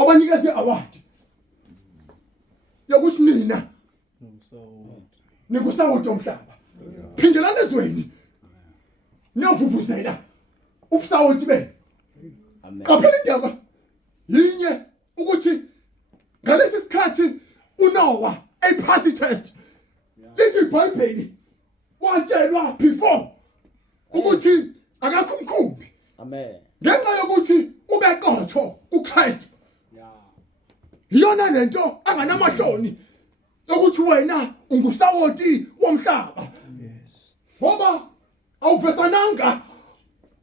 wabanikeza award yokuthi nina ninguSawoti omhlaba phindelana ezweni niyovuvuzela ubuSawoti benu qaphela indaba yinye ukuthi ngalesi sikhathi uNoah ephasi test lithi iBhayibheli watshelwa before ukuthi akakho umkhumbi Amen. ngenxa yokuthi ubeqotho kuKristu iyona lento anganamahloni ukuthi wena unguSawoti womhlaba ngoba awuvesananga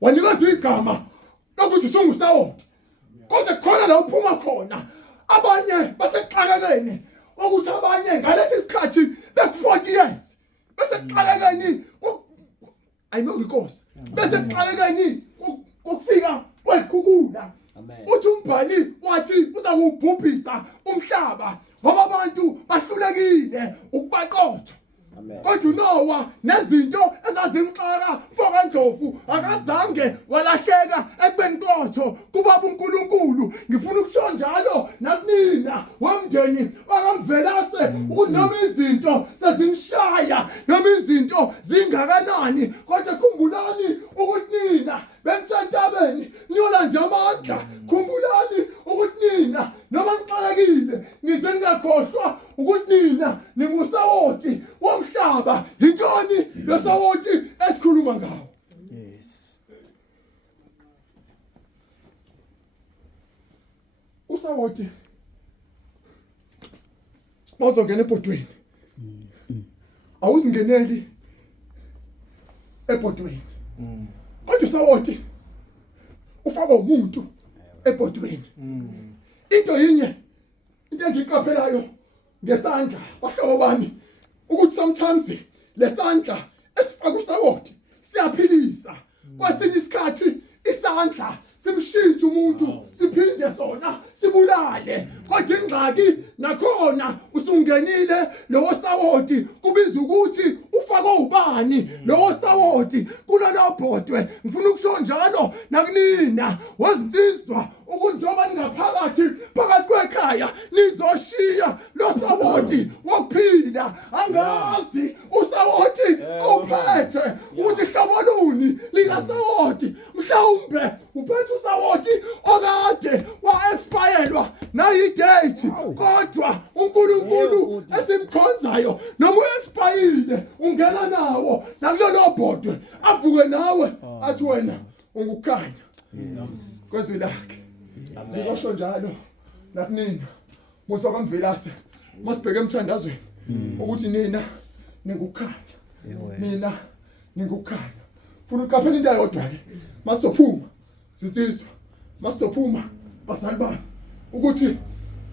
wanikeza igama lokuthi sunguSawoti kodwa khona la uphuma khona abanye basexakekeni ukuthi abanye ngalesi sikhathi beku40 years basexakekeni ayinokuyinkosi basexakekeni ukufika kwekukula uthi umbhali wathi uzakubhubhisa umhlaba ngoba abantu bahlulekile ukubaqotha kodwa uNoah nezinto ezazimxaka mfokandlovu akazange walahleka ekubeni qotho kubaba uNkulunkulu ngifuna ukusho njalo nakunina womndeni wakamvelase ukuthi noma izinto sezimshaya noma izinto zingakanani kodwa khumbulani ukuthi nina bensentabeni niyolanda amandla khumbulani ukuthi nina noma nixakekile nize ningakhohlwa ukuthi nina ninguSawoti womhlaba yintoni leSawoti esikhuluma ngawo uSawoti mawuzongena ebhodweni awuzingeneli ebhodweni kodwa uSawoti ufaka umuntu ebhodweni into yinye into engiyiqaphelayo ngesandla bahlobo bami ukuthi sometimes lesandla esifaka uSawoti siyaphilisa kwesinye isikhathi isandla simshintsha umuntu siphinde sona sibulale kodwa ingxaki nakhona usungenile lo Sawoti kubiza ukuthi ufake ubani lo Sawoti kulelo bhodwe ngifuna ukusho njalo nakunina wazinsizwa ukuthi njoba ningaphakathi phakathi kwekhaya nizoshiya lo Sawoti wokuphila angazi uSawoti ophethe ukuthi hlobo luni likaSawoti mhlawumbe uphethe uSawoti okade wa-expirelwa nayi date kodwa uNkulunkulu esimkhonzayo noma u-expirele ungena nawo nakulelo bhodwe avuke nawe athi wena ungukhanya kwezwi lakhe ngizosho njalo nakunina Mzo kamvelase masibheke emthandazweni ukuthi nina ningukhanya mina ningukhanya funa uqaphela into ayodwa ke masophuma sitsizwa masophuma bazali bami ukuthi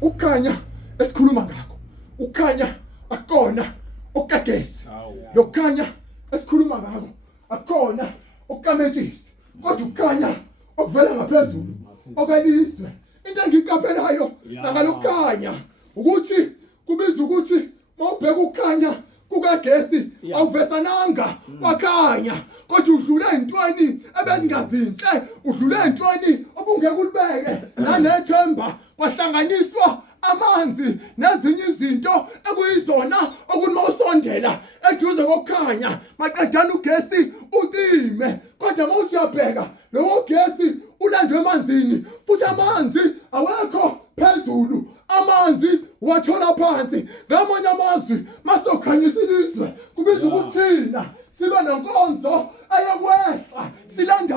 ukukhanya esikhuluma ngakho ukukhanya akona okagesi lokukhanya esikhuluma ngakho akona okamentisi kodwa ukukhanya okuvela ngaphezulu okaliswe into engiyiqaphelayo nangalokukhanya ukuthi kubiza ukuthi mawubheka ukukhanya kukagesi awuvesananga wakhanya kodwa udlule intweni ebezingazinhle udlule intweni obungeke ulibeke nanethemba kwahlanganiswa amanzi nezinye izinto ekuyizona okunoma usondela eduze kokukhanya maqedana ugesi utime kodwa mawuthi uyabheka lo gesi ulandwe emanzini futhi amanzi awekho phezulu amanzi wathola phansi ngamanye amazwi masokhanyisa ilizwe kubiza ukuthi thina sibe nenkonzo ayekwehla silanda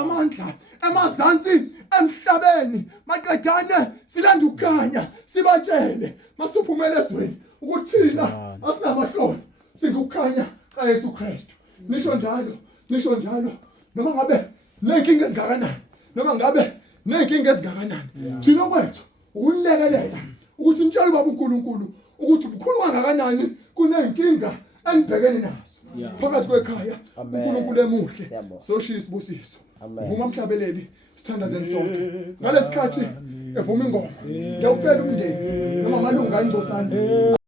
amandla emazantsi emhlabeni maqedane silanda ukukhanya sibatshele masuphumele ezweni ukuthi thina asinamahloni singukukhanya kaYesu Kristu nisho njalo noma ngabe nenkinga ezingakanani noma ngabe nenkinga ezingakanani thina kwethu ukulekelela ukuthi nitshele ubaba uNkulunkulu ukuthi mkhulu kangakanani kunenkinga enibhekene nazo phakathi kwekhaya uNkulunkulu emuhle soshiya isibusiso vuma mhlabeleli sithandazeni sonke ngalesikhathi evuma ingoma ngiyawucela umndeni noma amalunga ayingcosana